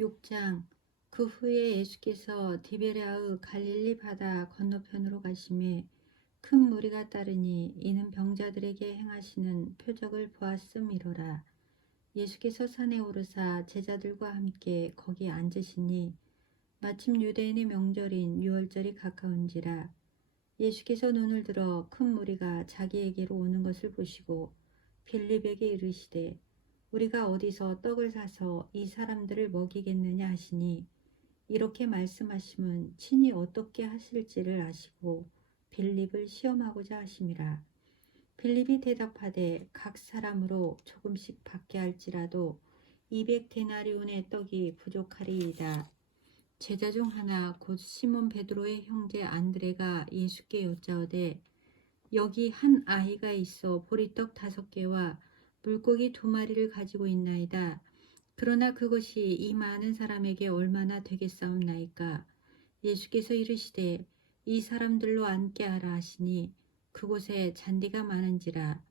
6장. 그 후에 예수께서 디베랴의 갈릴리 바다 건너편으로 가시매 큰 무리가 따르니 이는 병자들에게 행하시는 표적을 보았음이로라. 예수께서 산에 오르사 제자들과 함께 거기 앉으시니 마침 유대인의 명절인 유월절이 가까운지라. 예수께서 눈을 들어 큰 무리가 자기에게로 오는 것을 보시고 빌립에게 이르시되 우리가 어디서 떡을 사서 이 사람들을 먹이겠느냐 하시니 이렇게 말씀하심은 친히 어떻게 하실지를 아시고 빌립을 시험하고자 하심이라. 빌립이 대답하되 각 사람으로 조금씩 받게 할지라도 200데나리온의 떡이 부족하리이다. 제자 중 하나 곧 시몬 베드로의 형제 안드레가 예수께 여짜오되 여기 한 아이가 있어 보리떡 5개와 물고기 2마리를 가지고 있나이다. 그러나 그것이 이 많은 사람에게 얼마나 되겠사옵나이까. 예수께서 이르시되 이 사람들로 앉게 하라 하시니 그곳에 잔디가 많은지라.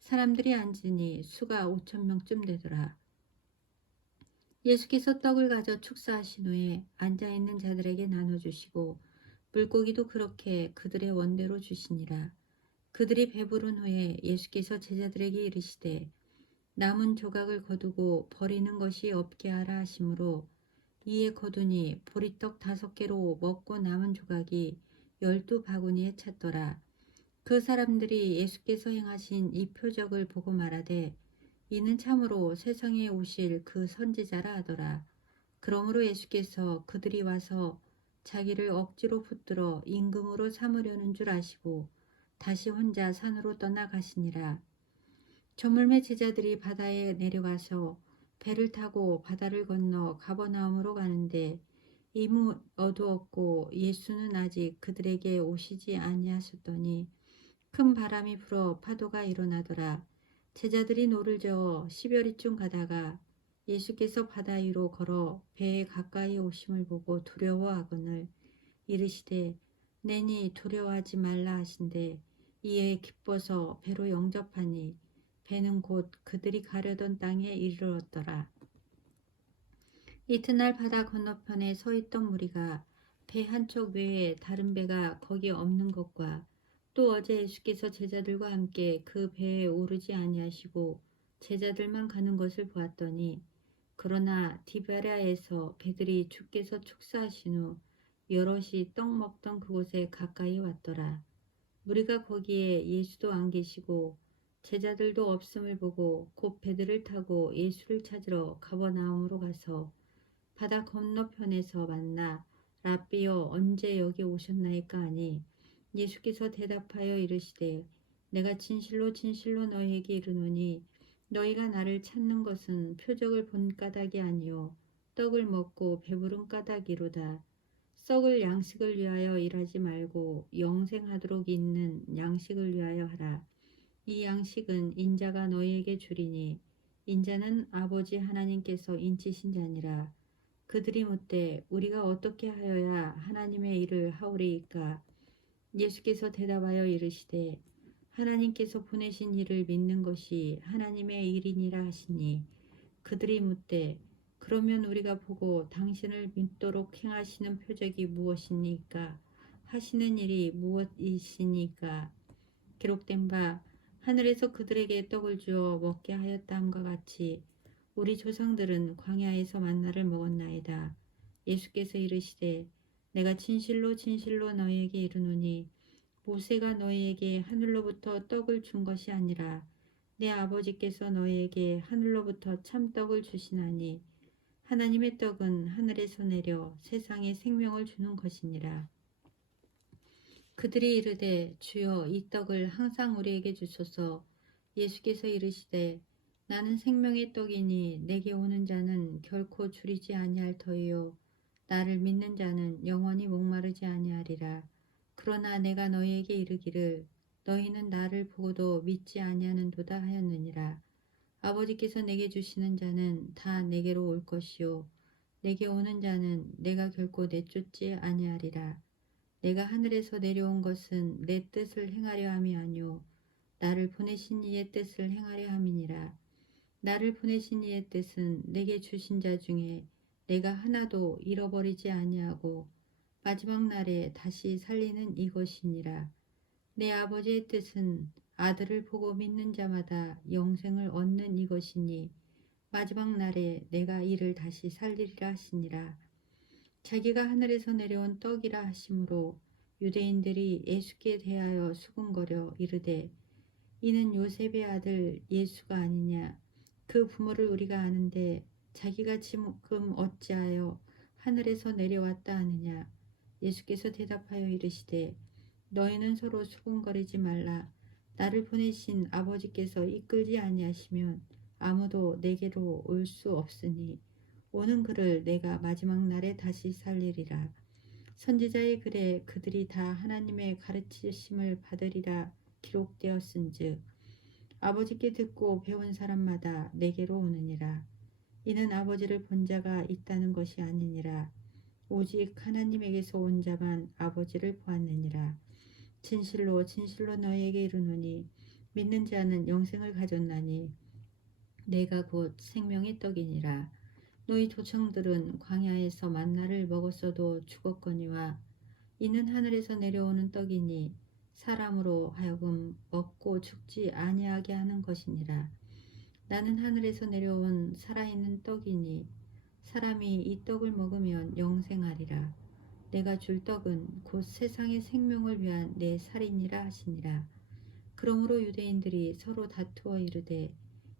사람들이 앉으니 수가 5,000명쯤 되더라. 예수께서 떡을 가져 축사하신 후에 앉아있는 자들에게 나눠주시고 물고기도 그렇게 그들의 원대로 주시니라. 그들이 배부른 후에 예수께서 제자들에게 이르시되 남은 조각을 거두고 버리는 것이 없게 하라 하시므로 이에 거두니 보리떡 5개로 먹고 남은 조각이 12바구니에 찼더라. 그 사람들이 예수께서 행하신 이 표적을 보고 말하되 이는 참으로 세상에 오실 그 선지자라 하더라. 그러므로 예수께서 그들이 와서 자기를 억지로 붙들어 임금으로 삼으려는 줄 아시고 다시 혼자 산으로 떠나가시니라. 저물매 제자들이 바다에 내려가서 배를 타고 바다를 건너 가버나움으로 가는데 이미 어두웠고 예수는 아직 그들에게 오시지 아니하셨더니 큰 바람이 불어 파도가 일어나더라. 제자들이 노를 저어 10여리쯤 가다가 예수께서 바다 위로 걸어 배에 가까이 오심을 보고 두려워하거늘 이르시되 내니 두려워하지 말라 하신대 이에 기뻐서 배로 영접하니 배는 곧 그들이 가려던 땅에 이르렀더라. 이튿날 바다 건너편에 서 있던 무리가 배 한쪽 외에 다른 배가 거기 없는 것과 또 어제 예수께서 제자들과 함께 그 배에 오르지 아니하시고 제자들만 가는 것을 보았더니 그러나 디베랴에서 배들이 주께서 축사하신 후 여럿이 떡 먹던 그곳에 가까이 왔더라. 무리가 거기에 예수도 안 계시고 제자들도 없음을 보고 곧 배들을 타고 예수를 찾으러 가버나움으로 가서 바다 건너편에서 만나 랍비여 언제 여기 오셨나이까 하니 예수께서 대답하여 이르시되 내가 진실로 진실로 너희에게 이르노니 너희가 나를 찾는 것은 표적을 본 까닭이 아니요 떡을 먹고 배부른 까닭이로다. 썩을 양식을 위하여 일하지 말고 영생하도록 있는 양식을 위하여 하라. 이 양식은 인자가 너희에게 주리니 인자는 아버지 하나님께서 인치신 자니라. 그들이 묻되 우리가 어떻게 하여야 하나님의 일을 하오리이까. 예수께서 대답하여 이르시되 하나님께서 보내신 이를 믿는 것이 하나님의 일이니라 하시니 그들이 묻되 그러면 우리가 보고 당신을 믿도록 행하시는 표적이 무엇이니까 하시는 일이 무엇이시니까. 기록된 바 하늘에서 그들에게 떡을 주어 먹게 하였다 함과 같이 우리 조상들은 광야에서 만나를 먹었나이다. 예수께서 이르시되 내가 진실로 진실로 너희에게 이르노니 모세가 너희에게 하늘로부터 떡을 준 것이 아니라 내 아버지께서 너희에게 하늘로부터 참떡을 주시나니 하나님의 떡은 하늘에서 내려 세상에 생명을 주는 것이니라. 그들이 이르되 주여 이 떡을 항상 우리에게 주소서. 예수께서 이르시되 나는 생명의 떡이니 내게 오는 자는 결코 줄이지 아니할 터이요 나를 믿는 자는 영원히 목마르지 아니하리라. 그러나 내가 너희에게 이르기를 너희는 나를 보고도 믿지 아니하는도다 하였느니라. 아버지께서 내게 주시는 자는 다 내게로 올 것이요 내게 오는 자는 내가 결코 내쫓지 아니하리라. 내가 하늘에서 내려온 것은 내 뜻을 행하려 함이 아니요 나를 보내신 이의 뜻을 행하려 함이니라. 나를 보내신 이의 뜻은 내게 주신 자 중에 내가 하나도 잃어버리지 아니하고 마지막 날에 다시 살리는 이것이니라. 내 아버지의 뜻은 아들을 보고 믿는 자마다 영생을 얻는 이것이니 마지막 날에 내가 이를 다시 살리리라 하시니라. 자기가 하늘에서 내려온 떡이라 하심으로 유대인들이 예수께 대하여 수군거려 이르되 이는 요셉의 아들 예수가 아니냐. 그 부모를 우리가 아는데 자기가 지금 어찌하여 하늘에서 내려왔다 하느냐. 예수께서 대답하여 이르시되 너희는 서로 수군거리지 말라. 나를 보내신 아버지께서 이끌지 아니하시면 아무도 내게로 올 수 없으니 오는 그를 내가 마지막 날에 다시 살리리라. 선지자의 글에 그들이 다 하나님의 가르치심을 받으리라 기록되었은즉 아버지께 듣고 배운 사람마다 내게로 오느니라. 이는 아버지를 본 자가 있다는 것이 아니니라. 오직 하나님에게서 온 자만 아버지를 보았느니라. 진실로 진실로 너희에게 이르노니 믿는 자는 영생을 가졌나니 내가 곧 생명의 떡이니라. 너희 조상들은 광야에서 만나를 먹었어도 죽었거니와 이는 하늘에서 내려오는 떡이니 사람으로 하여금 먹고 죽지 아니하게 하는 것이니라. 나는 하늘에서 내려온 살아있는 떡이니 사람이 이 떡을 먹으면 영생하리라. 내가 줄 떡은 곧 세상의 생명을 위한 내 살이니라 하시니라. 그러므로 유대인들이 서로 다투어 이르되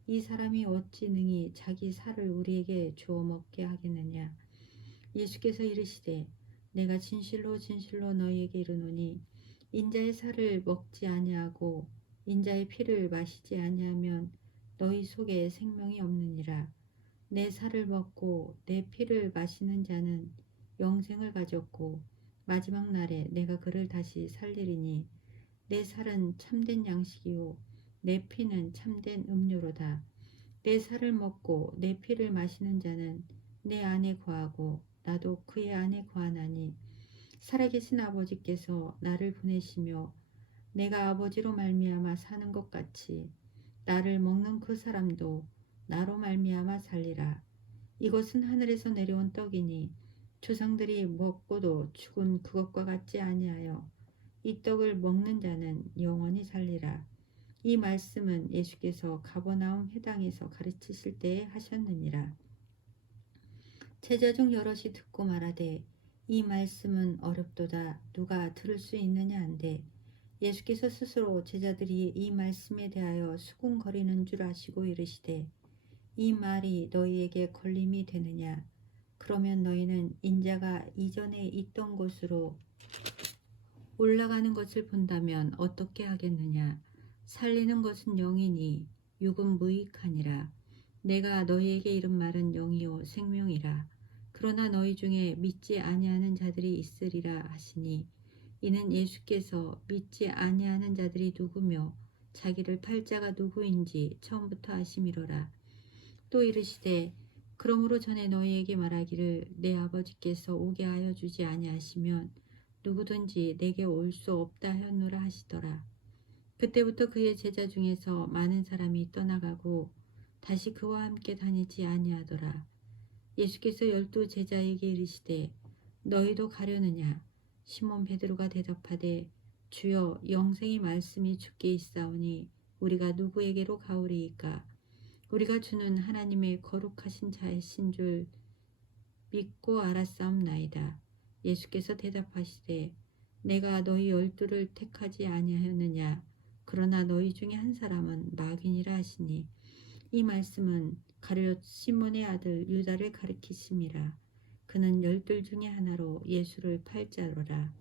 이 사람이 어찌 능히 자기 살을 우리에게 주어 먹게 하겠느냐. 예수께서 이르시되 내가 진실로 진실로 너희에게 이르노니 인자의 살을 먹지 아니하고 인자의 피를 마시지 아니하면 너희 속에 생명이 없느니라. 내 살을 먹고 내 피를 마시는 자는 영생을 가졌고 마지막 날에 내가 그를 다시 살리리니 내 살은 참된 양식이요 내 피는 참된 음료로다. 내 살을 먹고 내 피를 마시는 자는 내 안에 거하고 나도 그의 안에 거하나니 살아계신 아버지께서 나를 보내시며 내가 아버지로 말미암아 사는 것 같이 나를 먹는 그 사람도 나로 말미암아 살리라. 이것은 하늘에서 내려온 떡이니 조상들이 먹고도 죽은 그것과 같지 아니하여 이 떡을 먹는 자는 영원히 살리라. 이 말씀은 예수께서 가버나움 회당에서 가르치실 때에 하셨느니라. 제자 중 여럿이 듣고 말하되 이 말씀은 어렵도다. 누가 들을 수 있느냐 한데 예수께서 스스로 제자들이 이 말씀에 대하여 수군거리는 줄 아시고 이르시되 이 말이 너희에게 걸림이 되느냐. 그러면 너희는 인자가 이전에 있던 곳으로 올라가는 것을 본다면 어떻게 하겠느냐. 살리는 것은 영이니 육은 무익하니라. 내가 너희에게 이른 말은 영이요 생명이라. 그러나 너희 중에 믿지 아니하는 자들이 있으리라 하시니 이는 예수께서 믿지 아니하는 자들이 누구며 자기를 팔 자가 누구인지 처음부터 아심이로라. 또 이르시되 그러므로 전에 너희에게 말하기를 내 아버지께서 오게 하여 주지 아니하시면 누구든지 내게 올 수 없다 하였노라 하시더라. 그때부터 그의 제자 중에서 많은 사람이 떠나가고 다시 그와 함께 다니지 아니하더라. 예수께서 12 제자에게 이르시되 너희도 가려느냐. 시몬 베드로가 대답하되 주여 영생의 말씀이 주께 있사오니 우리가 누구에게로 가오리이까. 우리가 주는 하나님의 거룩하신 자이신 줄 믿고 알았사옵나이다. 예수께서 대답하시되 내가 너희 12를 택하지 아니하였느냐. 그러나 너희 중에 한 사람은 마귀니라 하시니 이 말씀은 가룟 시몬의 아들 유다를 가리키심이라. 그는 12 중에 하나로 예수를 팔 자로라.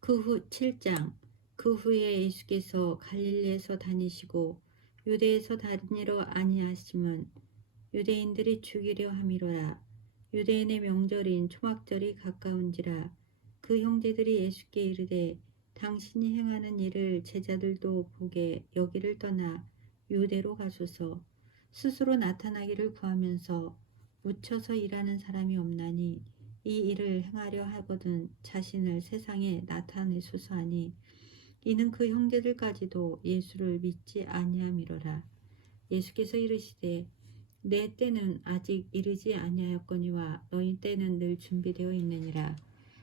그 후 7장. 그 후에 예수께서 갈릴리에서 다니시고 유대에서 다니러 아니하심은 유대인들이 죽이려 함이로라. 유대인의 명절인 초막절이 가까운지라. 그 형제들이 예수께 이르되 당신이 행하는 일을 제자들도 보게 여기를 떠나 유대로 가소서. 스스로 나타나기를 구하면서 묻혀서 일하는 사람이 없나니 이 일을 행하려 하거든 자신을 세상에 나타내소서 하니 이는 그 형제들까지도 예수를 믿지 아니함이로라. 예수께서 이르시되 내 때는 아직 이르지 아니하였거니와 너희 때는 늘 준비되어 있느니라.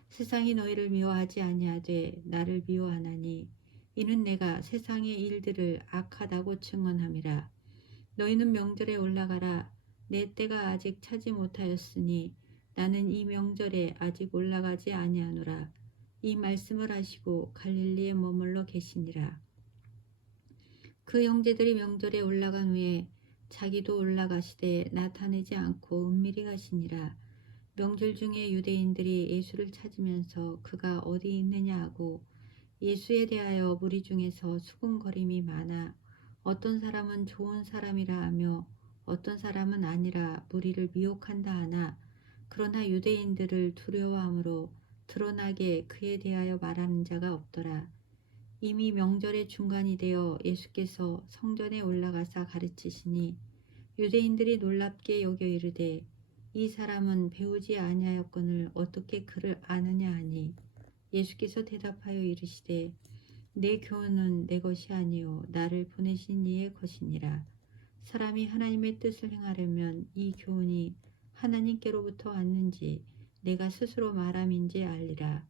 세상이 너희를 미워하지 아니하되 나를 미워하나니 이는 내가 세상의 일들을 악하다고 증언함이라. 너희는 명절에 올라가라. 내 때가 아직 차지 못하였으니 나는 이 명절에 아직 올라가지 아니하노라. 이 말씀을 하시고 갈릴리에 머물러 계시니라. 그 형제들이 명절에 올라간 후에 자기도 올라가시되 나타내지 않고 은밀히 가시니라. 명절 중에 유대인들이 예수를 찾으면서 그가 어디 있느냐 하고 예수에 대하여 무리 중에서 수군거림이 많아 어떤 사람은 좋은 사람이라 하며 어떤 사람은 아니라 무리를 미혹한다 하나 그러나 유대인들을 두려워함으로 드러나게 그에 대하여 말하는 자가 없더라. 이미 명절의 중간이 되어 예수께서 성전에 올라가사 가르치시니 유대인들이 놀랍게 여겨 이르되 이 사람은 배우지 아니하였거늘 어떻게 그를 아느냐 하니 예수께서 대답하여 이르시되 내 교훈은 내 것이 아니요 나를 보내신 이의 것이니라. 사람이 하나님의 뜻을 행하려면 이 교훈이 하나님께로부터 왔는지 내가 스스로 말함인지 알리라.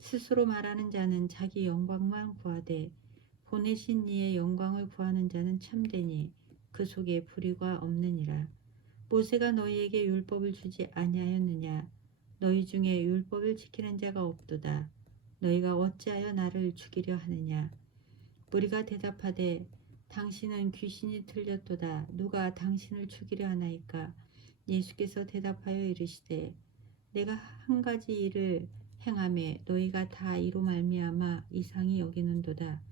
스스로 말하는 자는 자기 영광만 구하되 보내신 이의 영광을 구하는 자는 참되니 그 속에 불의가 없느니라. 모세가 너희에게 율법을 주지 아니하였느냐? 너희 중에 율법을 지키는 자가 없도다. 너희가 어찌하여 나를 죽이려 하느냐? 무리가 대답하되 당신은 귀신이 들렸도다. 누가 당신을 죽이려 하나이까? 예수께서 대답하여 이르시되 내가 한 가지 일을 행하매 너희가 다 이로 말미암아 이상히 여기는도다.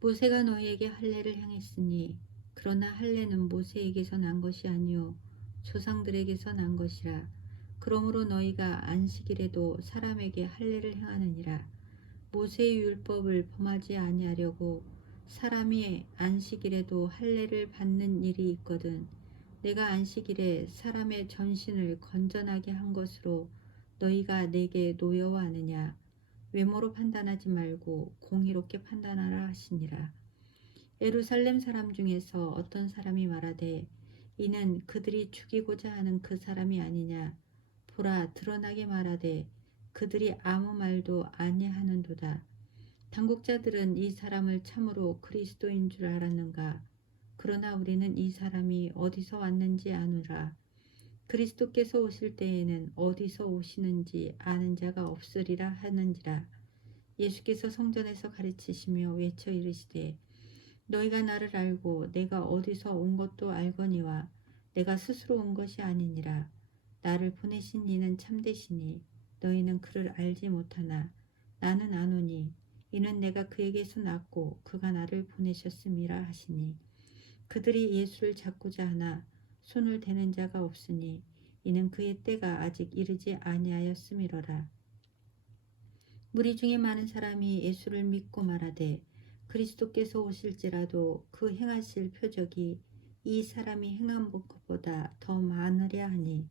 모세가 너희에게 할례를 행했으니 그러나 할례는 모세에게서 난 것이 아니요 조상들에게서 난 것이라. 그러므로 너희가 안식일에도 사람에게 할례를 행하느니라. 모세의 율법을 범하지 아니하려고 사람이 안식일에도 할례를 받는 일이 있거든. 내가 안식일에 사람의 전신을 건전하게 한 것으로 너희가 내게 노여워하느냐? 외모로 판단하지 말고 공의롭게 판단하라 하시니라. 예루살렘 사람 중에서 어떤 사람이 말하되 이는 그들이 죽이고자 하는 그 사람이 아니냐? 보라 드러나게 말하되 그들이 아무 말도 아니하는도다. 당국자들은 이 사람을 참으로 그리스도인 줄 알았는가? 그러나 우리는 이 사람이 어디서 왔는지 아노라. 그리스도께서 오실 때에는 어디서 오시는지 아는 자가 없으리라 하는지라. 예수께서 성전에서 가르치시며 외쳐 이르시되 너희가 나를 알고 내가 어디서 온 것도 알거니와 내가 스스로 온 것이 아니니라. 나를 보내신 이는 참되시니 너희는 그를 알지 못하나 나는 아노니 이는 내가 그에게서 났고 그가 나를 보내셨음이라 하시니 그들이 예수를 잡고자 하나 손을 대는 자가 없으니 이는 그의 때가 아직 이르지 아니하였음이로라. 무리 중에 많은 사람이 예수를 믿고 말하되 그리스도께서 오실지라도 그 행하실 표적이 이 사람이 행한 것보다 더 많으랴 하니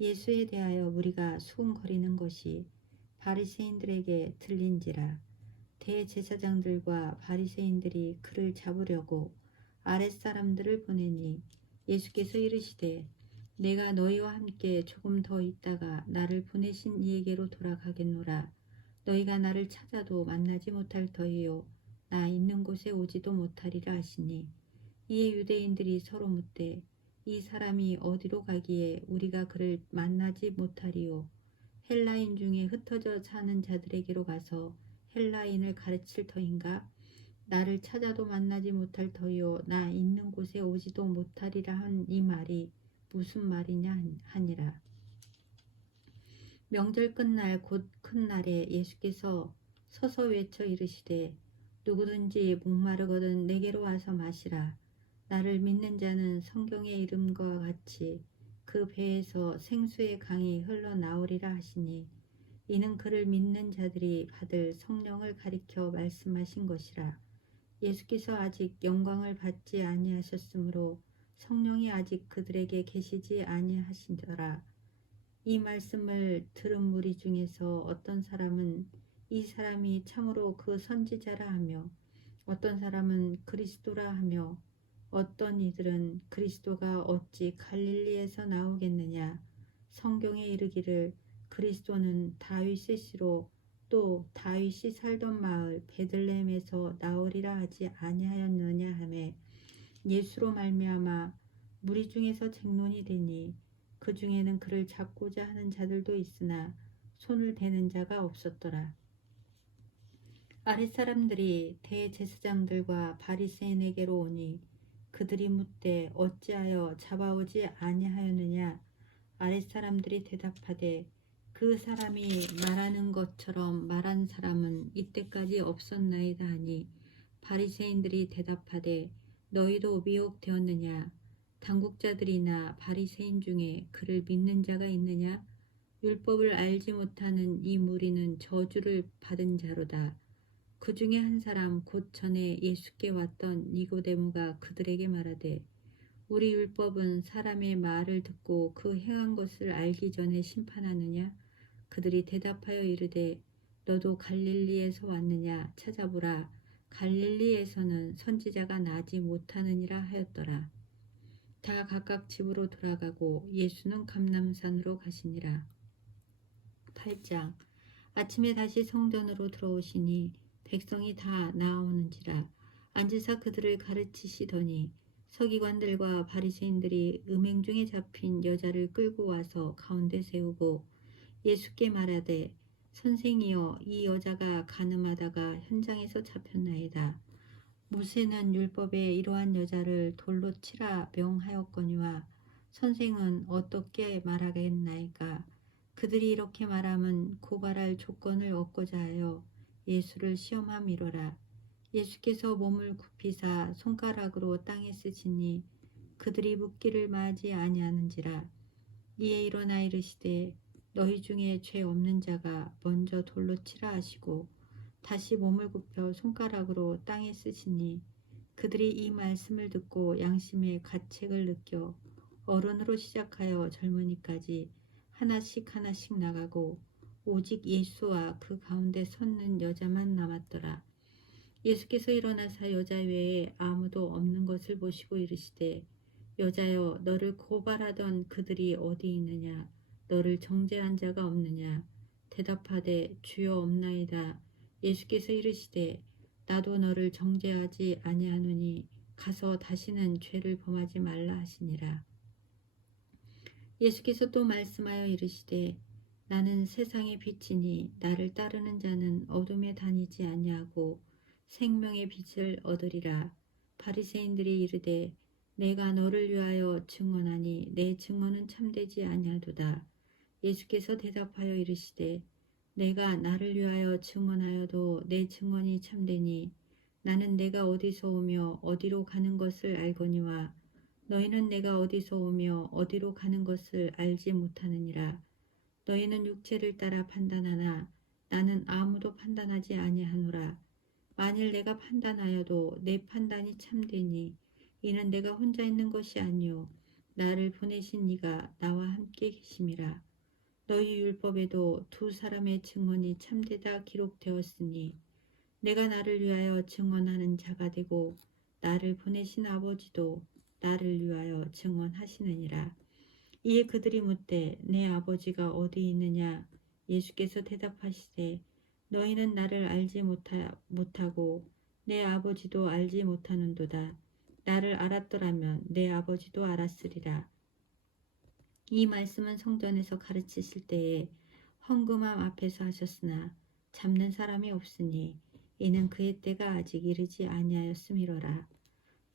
예수에 대하여 무리가 수군거리는 것이 바리새인들에게 들린지라. 대제사장들과 바리새인들이 그를 잡으려고 아랫사람들을 보내니 예수께서 이르시되 내가 너희와 함께 조금 더 있다가 나를 보내신 이에게로 돌아가겠노라. 너희가 나를 찾아도 만나지 못할 터이요 나 있는 곳에 오지도 못하리라 하시니 이에 유대인들이 서로 묻되 이 사람이 어디로 가기에 우리가 그를 만나지 못하리요? 헬라인 중에 흩어져 사는 자들에게로 가서 헬라인을 가르칠 터인가? 나를 찾아도 만나지 못할 터이요 나 있는 곳에 오지도 못하리라 한 이 말이 무슨 말이냐 하니라. 명절 끝날 곧 큰 날에 예수께서 서서 외쳐 이르시되 누구든지 목마르거든 내게로 와서 마시라. 나를 믿는 자는 성경의 이름과 같이 그 배에서 생수의 강이 흘러나오리라 하시니 이는 그를 믿는 자들이 받을 성령을 가리켜 말씀하신 것이라. 예수께서 아직 영광을 받지 아니하셨으므로 성령이 아직 그들에게 계시지 아니하시더라. 이 말씀을 들은 무리 중에서 어떤 사람은 이 사람이 참으로 그 선지자라 하며 어떤 사람은 그리스도라 하며 어떤 이들은 그리스도가 어찌 갈릴리에서 나오겠느냐. 성경에 이르기를 그리스도는 다윗의 씨로 또 다윗이 살던 마을 베들레헴에서 나오리라 하지 아니하였느냐 하매 예수로 말미암아 무리 중에서 쟁론이 되니 그 중에는 그를 잡고자 하는 자들도 있으나 손을 대는 자가 없었더라. 아랫사람들이 대제사장들과 바리새인에게로 오니 그들이 묻되 어찌하여 잡아오지 아니하였느냐. 아랫사람들이 대답하되 그 사람이 말하는 것처럼 말한 사람은 이때까지 없었나이다 하니 바리새인들이 대답하되 너희도 미혹되었느냐. 당국자들이나 바리새인 중에 그를 믿는 자가 있느냐. 율법을 알지 못하는 이 무리는 저주를 받은 자로다. 그 중에 한 사람 곧 전에 예수께 왔던 니고데모가 그들에게 말하되 우리 율법은 사람의 말을 듣고 그 행한 것을 알기 전에 심판하느냐. 그들이 대답하여 이르되 너도 갈릴리에서 왔느냐. 찾아보라. 갈릴리에서는 선지자가 나지 못하느니라 하였더라. 다 각각 집으로 돌아가고 예수는 감람산으로 가시니라. 8장. 아침에 다시 성전으로 들어오시니 백성이 다 나아오는지라. 앉으사 그들을 가르치시더니 서기관들과 바리새인들이 음행 중에 잡힌 여자를 끌고 와서 가운데 세우고 예수께 말하되 선생이여 이 여자가 간음하다가 현장에서 잡혔나이다. 모세는 율법에 이러한 여자를 돌로 치라 명하였거니와 선생은 어떻게 말하겠나이까. 그들이 이렇게 말함은 고발할 조건을 얻고자 하여 예수를 시험함이로라. 예수께서 몸을 굽히사 손가락으로 땅에 쓰시니 그들이 묻기를 마지 아니하는지라. 이에 일어나 이르시되 너희 중에 죄 없는 자가 먼저 돌로 치라 하시고 다시 몸을 굽혀 손가락으로 땅에 쓰시니 그들이 이 말씀을 듣고 양심의 가책을 느껴 어른으로 시작하여 젊은이까지 하나씩 하나씩 나가고 오직 예수와 그 가운데 섰는 여자만 남았더라. 예수께서 일어나사 여자 외에 아무도 없는 것을 보시고 이르시되 여자여 너를 고발하던 그들이 어디 있느냐. 너를 정죄한 자가 없느냐. 대답하되 주여 없나이다. 예수께서 이르시되 나도 너를 정죄하지 아니하노니 가서 다시는 죄를 범하지 말라 하시니라. 예수께서 또 말씀하여 이르시되 나는 세상의 빛이니 나를 따르는 자는 어둠에 다니지 아니하고 생명의 빛을 얻으리라. 바리새인들이 이르되 내가 너를 위하여 증언하니 내 증언은 참되지 아니하도다. 예수께서 대답하여 이르시되 내가 나를 위하여 증언하여도 내 증언이 참되니 나는 내가 어디서 오며 어디로 가는 것을 알거니와 너희는 내가 어디서 오며 어디로 가는 것을 알지 못하느니라. 너희는 육체를 따라 판단하나 나는 아무도 판단하지 아니하노라. 만일 내가 판단하여도 내 판단이 참되니 이는 내가 혼자 있는 것이 아니요 나를 보내신 이가 나와 함께 계심이라. 너희 율법에도 두 사람의 증언이 참되다 기록되었으니 내가 나를 위하여 증언하는 자가 되고 나를 보내신 아버지도 나를 위하여 증언하시느니라. 이에 그들이 묻되 내 아버지가 어디 있느냐. 예수께서 대답하시되 너희는 나를 알지 못하고 내 아버지도 알지 못하는도다. 나를 알았더라면 내 아버지도 알았으리라. 이 말씀은 성전에서 가르치실 때에 헌금함 앞에서 하셨으나 잡는 사람이 없으니 이는 그의 때가 아직 이르지 아니하였음이로라.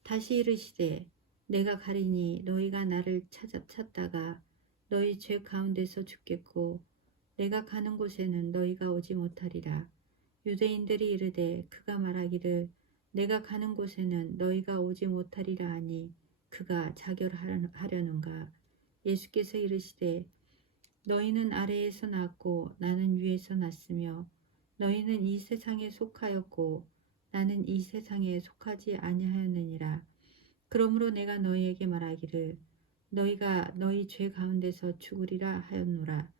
다시 이르시되 내가 가리니 너희가 나를 찾다가 너희 죄 가운데서 죽겠고 내가 가는 곳에는 너희가 오지 못하리라. 유대인들이 이르되 그가 말하기를 내가 가는 곳에는 너희가 오지 못하리라 하니 그가 자결하려는가. 예수께서 이르시되 너희는 아래에서 났고 나는 위에서 났으며 너희는 이 세상에 속하였고 나는 이 세상에 속하지 아니하였느니라. 그러므로 내가 너희에게 말하기를 너희가 너희 죄 가운데서 죽으리라 하였노라.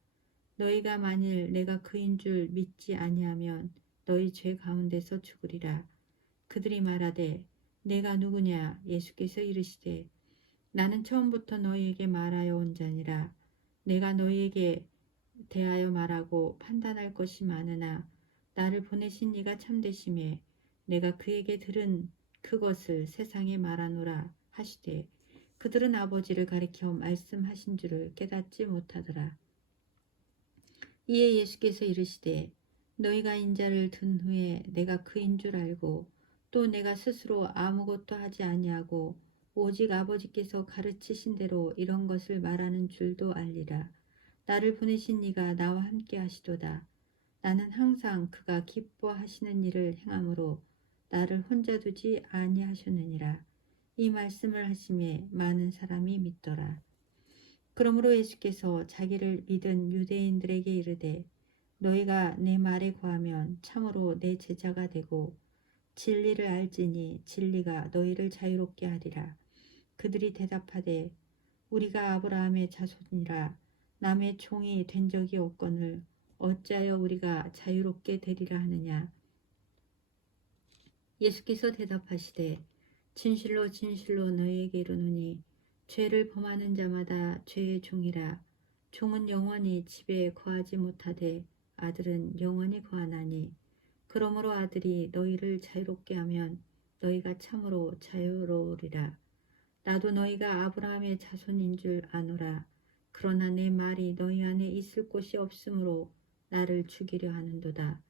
너희가 만일 내가 그인 줄 믿지 아니하면 너희 죄 가운데서 죽으리라. 그들이 말하되 내가 누구냐? 예수께서 이르시되 나는 처음부터 너희에게 말하여 온 자니라. 내가 너희에게 대하여 말하고 판단할 것이 많으나 나를 보내신 이가 참되심에 내가 그에게 들은 그것을 세상에 말하노라 하시되 그들은 아버지를 가리켜 말씀하신 줄을 깨닫지 못하더라. 이에 예수께서 이르시되 너희가 인자를 든 후에 내가 그인 줄 알고 또 내가 스스로 아무것도 하지 아니하고 오직 아버지께서 가르치신 대로 이런 것을 말하는 줄도 알리라. 나를 보내신 이가 나와 함께 하시도다. 나는 항상 그가 기뻐하시는 일을 행함으로 나를 혼자 두지 아니하셨느니라. 이 말씀을 하심에 많은 사람이 믿더라. 그러므로 예수께서 자기를 믿은 유대인들에게 이르되 너희가 내 말에 거하면 참으로 내 제자가 되고 진리를 알지니 진리가 너희를 자유롭게 하리라. 그들이 대답하되 우리가 아브라함의 자손이라 남의 종이 된 적이 없거늘 어찌하여 우리가 자유롭게 되리라 하느냐. 예수께서 대답하시되 진실로 진실로 너희에게 이르노니 죄를 범하는 자마다 죄의 종이라. 종은 영원히 집에 거하지 못하되 아들은 영원히 거하나니 그러므로 아들이 너희를 자유롭게 하면 너희가 참으로 자유로우리라. 나도 너희가 아브라함의 자손인 줄 아노라. 그러나 내 말이 너희 안에 있을 곳이 없으므로 나를 죽이려 하는도다.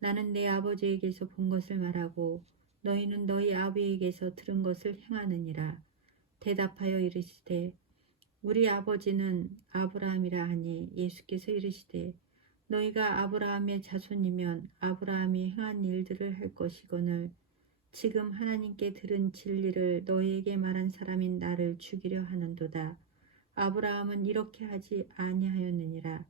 나는 내 아버지에게서 본 것을 말하고 너희는 너희 아비에게서 들은 것을 행하느니라. 대답하여 이르시되 우리 아버지는 아브라함이라 하니 예수께서 이르시되 너희가 아브라함의 자손이면 아브라함이 행한 일들을 할 것이거늘 지금 하나님께 들은 진리를 너희에게 말한 사람인 나를 죽이려 하는도다. 아브라함은 이렇게 하지 아니하였느니라.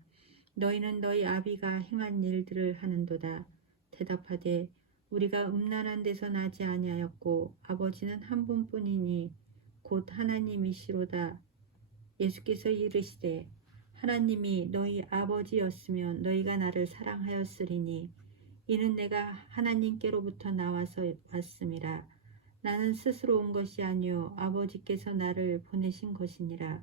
너희는 너희 아비가 행한 일들을 하는도다. 대답하되 우리가 음란한 데서 나지 아니하였고 아버지는 한 분뿐이니 곧 하나님이시로다. 예수께서 이르시되 하나님이 너희 아버지였으면 너희가 나를 사랑하였으리니 이는 내가 하나님께로부터 나와서 왔음이라. 나는 스스로 온 것이 아니요 아버지께서 나를 보내신 것이니라.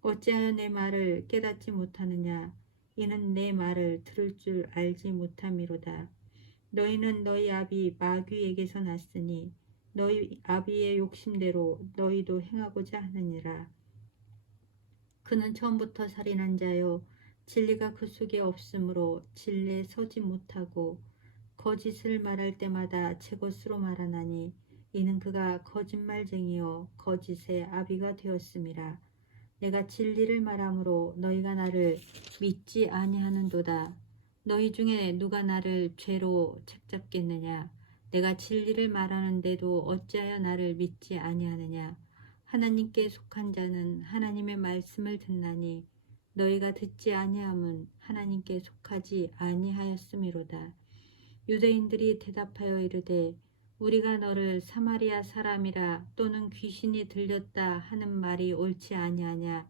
어찌하여 내 말을 깨닫지 못하느냐. 이는 내 말을 들을 줄 알지 못함이로다. 너희는 너희 아비 마귀에게서 났으니 너희 아비의 욕심대로 너희도 행하고자 하느니라. 그는 처음부터 살인한 자요 진리가 그 속에 없으므로 진리에 서지 못하고 거짓을 말할 때마다 제 것으로 말하나니 이는 그가 거짓말쟁이요 거짓의 아비가 되었음이라. 내가 진리를 말함으로 너희가 나를 믿지 아니하는도다. 너희 중에 누가 나를 죄로 책잡겠느냐. 내가 진리를 말하는데도 어찌하여 나를 믿지 아니하느냐. 하나님께 속한 자는 하나님의 말씀을 듣나니 너희가 듣지 아니함은 하나님께 속하지 아니하였음이로다. 유대인들이 대답하여 이르되 우리가 너를 사마리아 사람이라 또는 귀신이 들렸다 하는 말이 옳지 아니하냐.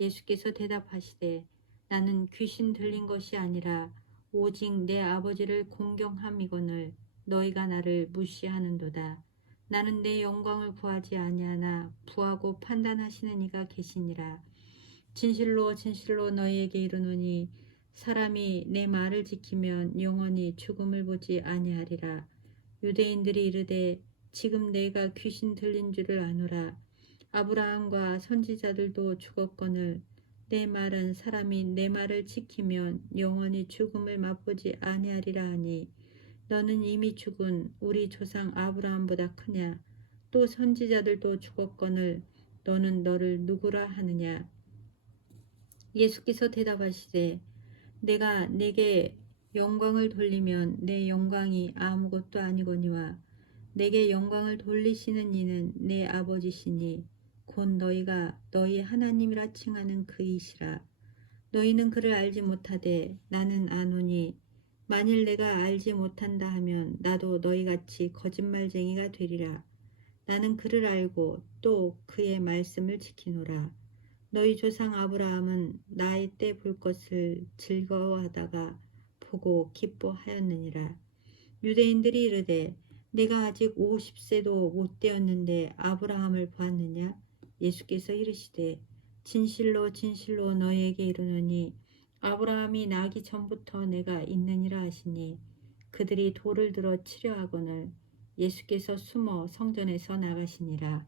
예수께서 대답하시되 나는 귀신 들린 것이 아니라 오직 내 아버지를 공경함이거늘 너희가 나를 무시하는도다. 나는 내 영광을 구하지 아니하나 부하고 판단하시는 이가 계시니라. 진실로 진실로 너희에게 이르노니 사람이 내 말을 지키면 영원히 죽음을 보지 아니하리라. 유대인들이 이르되 지금 내가 귀신 들린 줄을 아노라. 아브라함과 선지자들도 죽었거늘 내 말은 사람이 내 말을 지키면 영원히 죽음을 맛보지 아니하리라 하니 너는 이미 죽은 우리 조상 아브라함보다 크냐. 또 선지자들도 죽었거늘 너는 너를 누구라 하느냐. 예수께서 대답하시되 내가 내게 영광을 돌리면 내 영광이 아무것도 아니거니와 내게 영광을 돌리시는 이는 내 아버지시니 곧 너희가 너희 하나님이라 칭하는 그이시라. 너희는 그를 알지 못하되 나는 아노니 만일 내가 알지 못한다 하면 나도 너희같이 거짓말쟁이가 되리라. 나는 그를 알고 또 그의 말씀을 지키노라. 너희 조상 아브라함은 나의 때 볼 것을 즐거워하다가 보고 기뻐하였느니라. 유대인들이 이르되 내가 아직 50세도 못 되었는데 아브라함을 보았느냐? 예수께서 이르시되 진실로 진실로 너희에게 이르노니 아브라함이 나기 전부터 내가 있느니라 하시니 그들이 돌을 들어 치려 하거늘 예수께서 숨어 성전에서 나가시니라.